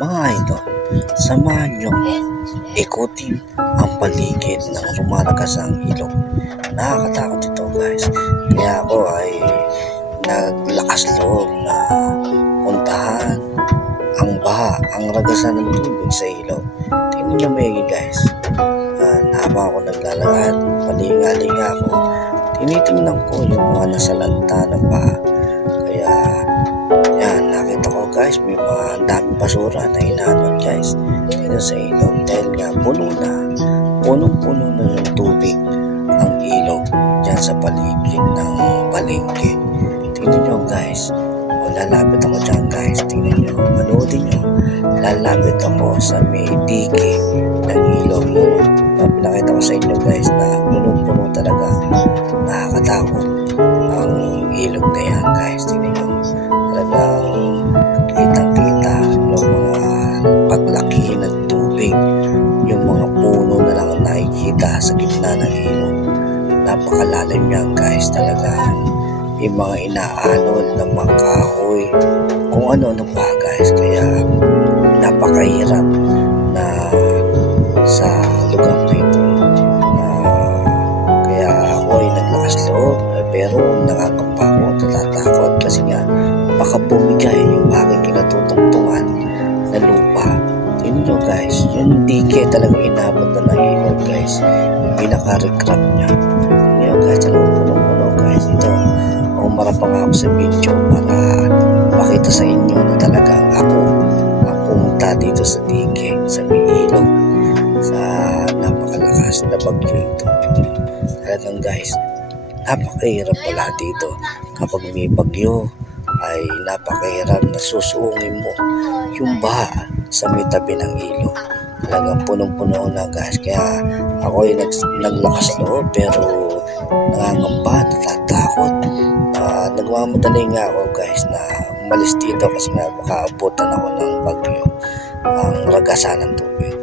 Mga idol, samahan nyo ikutin ang paligid ng rumalagasang ilog. Nakakatakot ito guys. Kaya ako ay naglakas loob na puntahan ang baha, ang ragasan ng tubig sa ilog. Tingnan nyo maigi guys. Uh, habang ako naglalakad, palinga-linga ako, tinitingnan ko yung mga nasalanta ng baha. Kaya guys, may mga daming basura na inaanod guys. Dito sa ilog dahil nga puno na, punong-puno na ng tubig ang ilog dyan sa paligid ng palengke. Tingnan nyo guys, o lalapit ako dyan guys, tingnan nyo, manoodin nyo, lalapit ako sa may dike ng ilog. Yun. Na pinakita ko sa inyo guys na punong-puno talaga, nakakatakot ang ilog na yan guys, tingnan nakikita sa gitna ng ilog. Napakalalim yan guys, talaga yung mga inaalon ng mga kahoy, kung ano-ano pa guys, kaya napakahirap na sa lugar na ito. Na, kaya ako ay naglakas loob, pero nakakapa ako, natatakot kasi nga baka bumigay yung aking kinatutungtungan yung dike talagang inabot na ng ilog guys. Yung pinaka-recrap niya. Nyo guys, talagang punong-puno guys. Ito, umara pa nga ako sa video para makita sa inyo na talagang ako ang pumunta dito sa dike, sa may ilog. Sa napakalakas na bagyo ito. Talagang guys, napakahirap pala dito kapag may bagyo ay napakahirap na susuungin mo yung baha sa may tabi ng ilog. Talagang punong-puno na guys. Kaya ako ay nag, naglakas loob pero nangangamba, natatakot. Uh, nagmamadali nga ako guys na umalis dito kasi nga baka abutan ako ng bagyo ang ragasan ng tubig.